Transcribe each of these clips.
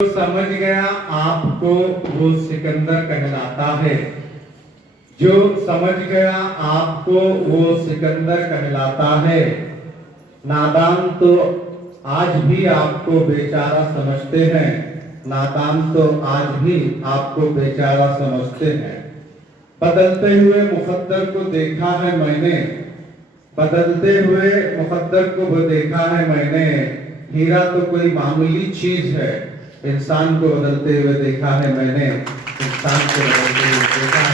جو سمجھ گیا آپ کو وہ سکندر کہلاتا ہے. جو سمجھ گیا آپ کو وہ سکندر کہلاتا ہے. نادان تو آج بھی آپ کو بیچارہ سمجھتے ہیں. نادان تو آج بھی آپ کو بیچارہ سمجھتے ہیں. بدلتے ہوئے مقدر کو دیکھا ہے میں نے. بدلتے ہوئے مقدر کو دیکھا ہے میں نے. ہیرا تو کوئی معمولی چیز ہے. انسان کو بدلتے ہوئے دیکھا ہے میں نے. انسان کو بدلتے ہوئے دیکھا ہے.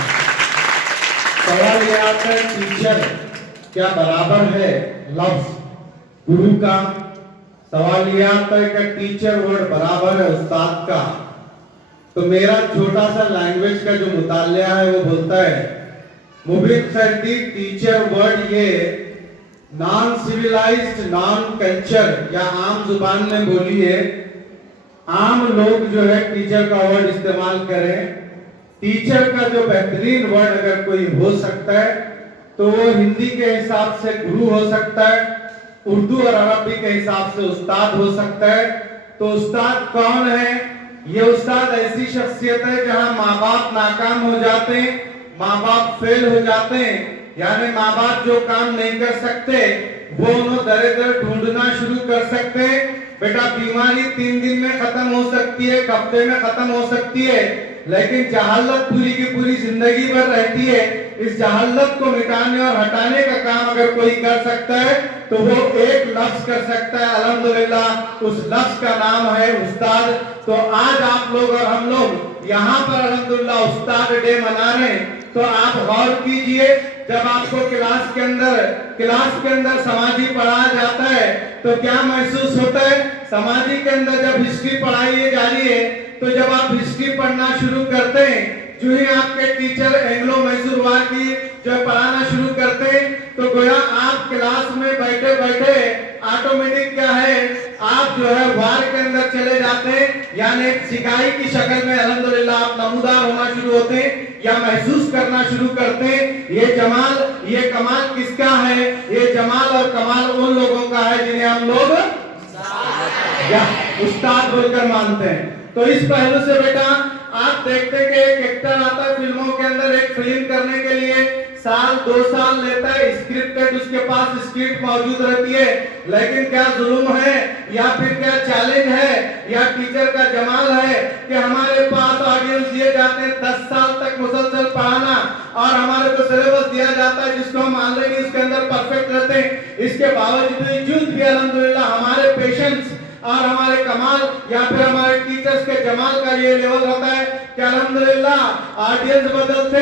سوال یہ آتا ہے ٹیچر کیا برابر ہے لفظ گرو کا؟ سوال یہ آتا ہے کہ ٹیچر ورڈ برابر ہے استاد کا؟ تو میرا چھوٹا سا لینگویج کا جو مطالعہ ہے وہ بولتا ہے مبین خیردی ٹیچر ورڈ یہ نان سیویلائزڈ نان کلچر یا عام زبان میں بولیے عام لوگ جو ہے ٹیچر کا ورڈ استعمال کریں. ٹیچر کا جو بہترین ورڈ اگر کوئی ہو سکتا ہے تو وہ ہندی کے حساب سے گرو ہو سکتا ہے. اردو اور عربی کے حساب سے استاد ہو سکتا ہے. تو استاد کون ہے؟ یہ استاد ایسی شخصیت ہے جہاں ماں باپ ناکام ہو جاتے ہیں, ماں باپ فیل ہو جاتے ہیں, یعنی ماں باپ جو کام نہیں کر سکتے وہ انہوں در در ڈھونڈنا شروع کر سکتے ہیں. بیٹا بیماری 3 دن میں ختم ہو سکتی ہے, 1 ہفتے میں ختم ہو سکتی ہے, لیکن جہالت پوری کی پوری زندگی بھر رہتی ہے. اس جہالت کو مٹانے اور ہٹانے کا کام اگر کوئی کر سکتا ہے تو وہ ایک لفظ کر سکتا ہے. الحمدللہ اس لفظ کا نام ہے استاد. تو آج آپ لوگ اور ہم لوگ یہاں پر الحمدللہ استاد ڈے منا رہے ہیں. تو آپ غور کیجئے جب آپ کو کلاس کے اندر سماجی پڑھایا جاتا ہے تو کیا محسوس ہوتا ہے؟ سماجی کے اندر جب ہسٹری پڑھائی جا رہی ہے تو جب آپ ہسٹری پڑھنا شروع کرتے ہیں جو ہی آپ کے ٹیچر اینگلو میسور وار کی جو پڑھانا شروع کرتے ہیں تو گویا آپ کلاس میں بیٹھے بیٹھے آٹومیٹک کیا ہے آپ جو ہے وار کے اندر چلے جاتے ہیں, یعنی ایک سکائی کی شکل میں الحمدللہ آپ نمودار ہونا شروع ہوتے ہیں یا محسوس کرنا شروع کرتے ہیں. یہ جمال یہ کمال کس کا ہے؟ یہ جمال اور کمال ان لوگوں کا ہے جنہیں ہم لوگ یا استاد بول کر مانتے ہیں. تو اس پہلو سے بیٹا آپ دیکھتے کہ ایک ایکٹر آتا ہے فلموں کے اندر, ایک فلم کرنے کے لیے 1-2 سال لیتا ہے. اسکرپٹ اس کے پاس اسکرپٹ موجود رہتی ہے, لیکن کیا ظلم ہے یا پھر کیا چیلنج ہے یا ٹیچر کا جمال ہے کہ ہمارے پاس آڈینس دیے جاتے ہیں 10 سال تک مسلسل پڑھانا اور ہمارے کو سلیبس دیا جاتا ہے جس کو ہم آلریڈی اس کے اندر پرفیکٹ رہتے ہیں. اس کے باوجود بھی الحمدللہ ہمارے پیشنس اور ہمارے کمال یا پھر ہمارے ٹیچرز کے جمال کا یہ لیول ہوتا ہے کہ الحمدللہ آڈینس بدلتے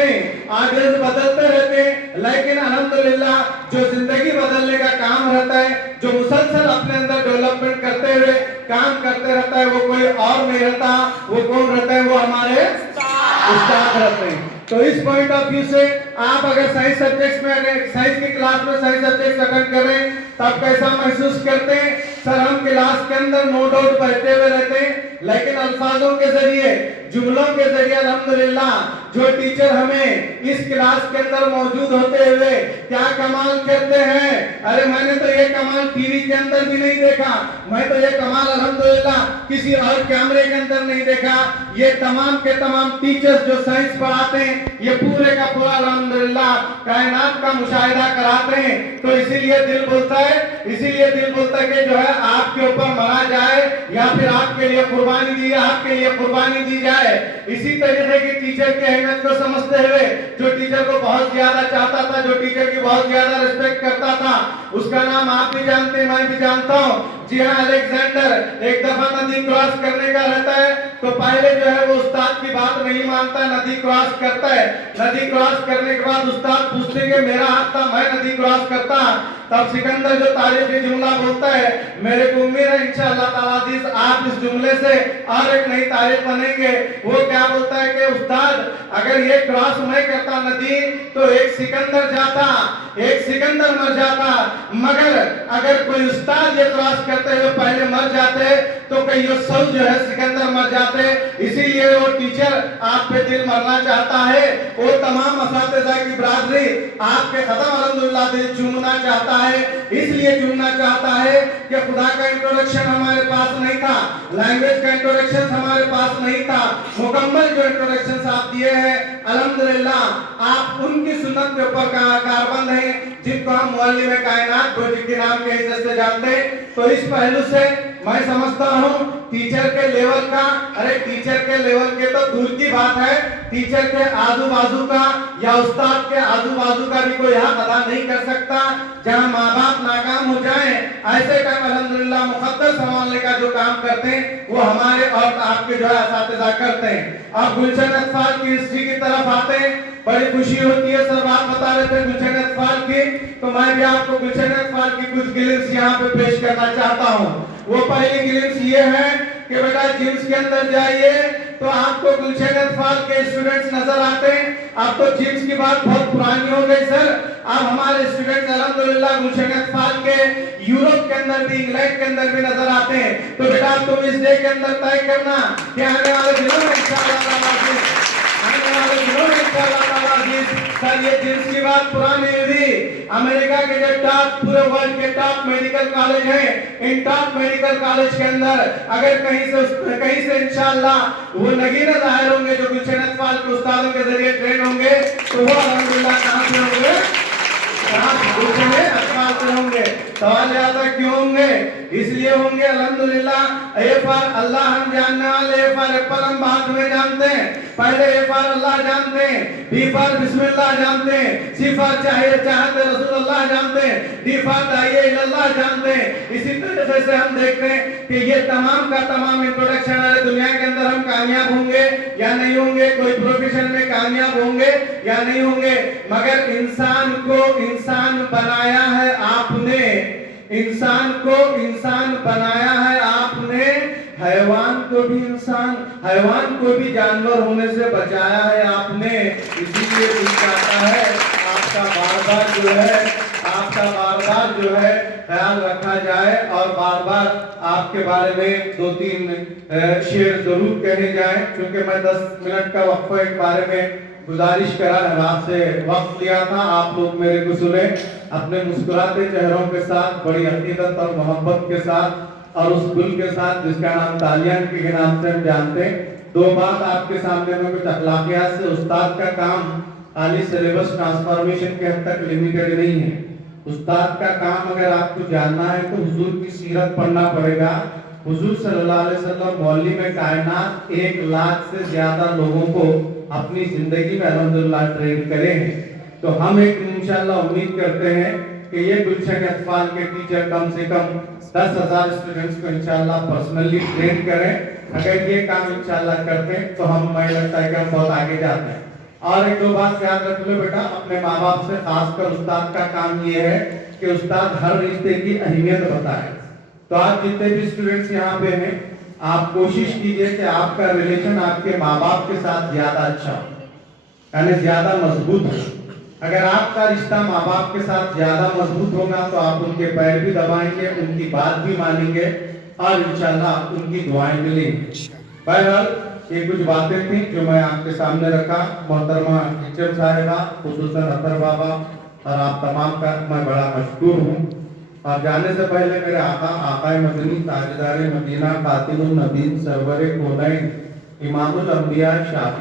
رہتے ہیں, لیکن الحمدللہ جو زندگی بدلنے کا کام رہتا ہے, جو مسلسل اپنے اندر ڈیولپمنٹ کرتے ہوئے کام کرتے رہتا ہے, وہ کوئی اور نہیں رہتا. وہ کون رہتا ہے؟ وہ ہمارے استاد رہتے ہیں. تو اس پوائنٹ آف ویو سے آپ اگر سائنس سبجیکٹس میں اگر سائنس کی کلاس میں سائنس سبجیکٹس اٹینڈ کر رہے ہیں تب کیسا محسوس کرتے ہیں؟ سر ہم کلاس کے اندر نو ڈاؤٹ پڑھتے ہوئے رہتے ہیں, لیکن الفاظوں کے ذریعے جملوں کے ذریعے الحمدللہ جو ٹیچر ہمیں اس کلاس کے اندر موجود ہوتے ہوئے کیا کمال کرتے ہیں. ارے میں نے تو یہ کمال ٹی وی کے اندر بھی نہیں دیکھا, میں تو یہ کمال الحمدللہ کسی اور کیمرے کے اندر نہیں دیکھا. یہ تمام کے تمام ٹیچرز جو سائنس پڑھاتے ہیں یہ پورے کا پورا الحمدللہ کائنات کا مشاہدہ کراتے ہیں. تو اسی لیے دل بولتا ہے کہ جو ہے آپ کے اوپر مرا جائے یا پھر آپ کے لیے قربانی دی جائے. اسی طریقے کی ٹیچر کی اہمیت کو سمجھتے ہوئے جو ٹیچر کو بہت زیادہ چاہتا تھا, جو ٹیچر کی بہت زیادہ ریسپیکٹ کرتا تھا, اس کا نام آپ بھی جانتے ہیں, میں بھی جانتا ہوں. جی ہاں, الیگزینڈر. ایک دفعہ ندی کراس کرنے کا رہتا ہے تو پہلے جو ہے وہ استاد کی بات نہیں مانتا, ندی کراس کرتا ہے. ندی کراس کرنے کے بعد استاد پوچھتے کہ میرا ہاتھ تھا میں ندی کراس کرتا. تب سکندر جو تاریخی جملہ بولتا ہے, میرے کو امید ہے انشاءاللہ تعالیٰ عزیز آپ اس جملے سے اور ایک نئی تاریخ بنیں گے. وہ کیا بولتا ہے کہ استاد اگر یہ کراس میں کرتا ندی تو ایک سکندر مر جاتا, مگر اگر کوئی استاد یہ کراس کرتے ہوئے پہلے مر جاتے تو کئی 100 جو ہے سکندر مر جاتے. اسی لیے وہ ٹیچر آپ پہ دل مرنا چاہتا ہے، وہ تمام اساتذہ کی برادری آپ کے قدم الحمدللہ دل چومنا چاہتا ہے، اس لیے چومنا چاہتا ہے کہ خدا کا انٹروڈکشن ہمارے پاس نہیں تھا، لینگویج کا انٹروڈکشن ہمارے پاس نہیں تھا، مکمل جو انٹروڈکشن آپ دیے ہیں الحمدللہ آپ ان کی سنت کے اوپر کاربند ہیں جن کو ہم معلم کائنات پروجیکٹ کے نام کے عزت سے جانتے ہیں۔ تو اس پہلو سے میں سمجھتا ہوں ٹیچر کے لیول کا، ٹیچر کے لیول کے تو دور کی بات ہے، ٹیچر کے آزو بازو کا یا استاد کے آزو بازو کا بھی کوئی حق ادا نہیں کر سکتا۔ جہاں ماں باپ ناکام ہو جائیں ایسے ٹائم الحمدللہ مقدس سنبھالنے کا جو کام کرتے ہیں وہ ہمارے اور آپ کے جو ہے اساتذہ کرتے ہیں۔ اب گلشن اطفال کی ہسٹری کی طرف آتے ہیں، بڑی خوشی ہوتی ہے، سب آپ بتا رہے تھے گلشن اطفال کی، تو میں بھی آپ کو گلشن اطفال کی کچھ گلمس یہاں پہ پیش کرنا چاہتا ہوں۔ وہ پہلی گلمس یہ ہے کہ بیٹا جیمز کے اندر جائیے تو آپ کو گلشن اطفال کے اسٹوڈنٹس نظر آتے ہیں۔ اب تو جیمز کی بات بہت پرانی ہو گئی سر، اب ہمارے اسٹوڈنٹس الحمدللہ گلشن اطفال کے یورپ کے اندر بھی، انگلینڈ کے اندر بھی نظر آتے ہیں۔ تو بیٹا تم اس ڈے کے اندر طے کرنا کہ آنے والے دنوں میں انشاءاللہ سر یہ جنس کی بات پرانی ہوئی، امریکہ کے جو ٹاپ پورے ورلڈ کے ٹاپ میڈیکل کالج ہیں، ان ٹاپ میڈیکل کالج کے اندر اگر کہیں سے انشاءاللہ وہ نگینے ظاہر ہوں گے جو گلشن اطفال کے استادوں کے ذریعے ٹرین ہوں گے تو وہ الحمدللہ کہاں سے ہوں گے؟ گلشن اطفال سے ہوں گے۔ سوال یاد ہے کیوں ہوں گے؟ اس لیے ہوں گے الحمدللہ اے فار اللہ ہم جاننے والے، اے فار ایپل ہم بعد میں جانتے ہیں، پہلے اے فار اللہ جانتے ہیں، بی فار بسم اللہ جانتے ہیں، سی فار چاہت رسول اللہ جانتے ہیں، ڈی فار داعیہ اللہ جانتے ہیں۔ اسی طریقے سے ہم دیکھتے ہیں کہ یہ تمام کا تمام انٹروڈکشن ہے، دنیا کے اندر ہم کامیاب ہوں گے یا نہیں ہوں گے، کوئی پروفیشن میں کامیاب ہوں گے یا نہیں ہوں گے، مگر انسان کو انسان بنایا ہے آپ نے، انسان کو انسان بنایا ہے آپ نے، حیوان کو بھی انسان، حیوان کو بھی جانور ہونے سے بچایا ہے آپ نے۔ اسی لیے دل چاہتا ہے آپ کا بار بار جو ہے، آپ کا بار بار جو ہے خیال رکھا جائے اور بار بار آپ کے بارے میں دو تین شعر ضرور کہے جائیں، کیونکہ میں 10 منٹ کا وقفہ ایک بارے میں گزارش کرا ہے، آپ سے وقت لیا تھا، آپ لوگ میرے کو سنیں اپنے مسکراتے چہروں کے ساتھ، بڑی عقیدت اور محبت کے ساتھ اور اس گل کے ساتھ جس کا نام تالیان کے نام سے ہم جانتے ہیں۔ دو بات آپ کے سامنے میں کچھ اخلاقیات سے، استاد کا کام خالی سلیبس ٹرانسفارمیشن کے حد تک لمیٹڈ نہیں ہے، استاد کا کام اگر آپ کو جاننا ہے تو حضور کی سیرت پڑھنا پڑے گا۔ حضور صلی اللہ علیہ وسلم معلم کائنات 1 لاکھ سے زیادہ لوگوں کو اپنی زندگی میں الحمدللہ ٹرین کرے ہیں، تو ہم ایک انشاءاللہ امید کرتے ہیں کہ یہ گلشن اطفال کے ٹیچر کم سے کم 10,000 اسٹوڈنٹس کو انشاءاللہ پرسنلی ٹرین کریں۔ اگر یہ کام انشاءاللہ کرتے ہیں تو ہمیں لگتا ہے کہ ہم بہت آگے جاتے ہیں۔ اور ایک دو بات یاد رکھ لو بیٹا، اپنے ماں باپ سے، خاص کر استاد کا کام یہ ہے کہ استاد ہر رشتے کی اہمیت بتائے۔ تو آپ جتنے بھی اسٹوڈنٹس یہاں پہ ہیں، آپ کوشش کیجئے کہ آپ کا ریلیشن آپ کے ماں باپ کے ساتھ زیادہ اچھا ہو، یعنی زیادہ مضبوط ہو۔ اگر آپ کا رشتہ ماں باپ کے ساتھ زیادہ مضبوط ہوگا تو آپ ان کے پیر بھی دبائیں گے، ان کی بات بھی مانیں گے اور انشاءاللہ ان کی دعائیں ملیں گی۔ بہرحال یہ کچھ باتیں تھیں جو میں آپ کے سامنے رکھا۔ محترمہ ٹیچر صاحبہ، خصوصاً اطہر بابا اور آپ تمام کا میں بڑا مشکور ہوں۔ اور جانے سے پہلے میرے آقا مدنی تاجدار مدینہ، خاتم النبیین، سرور کونین، امام الانبیاء، شافی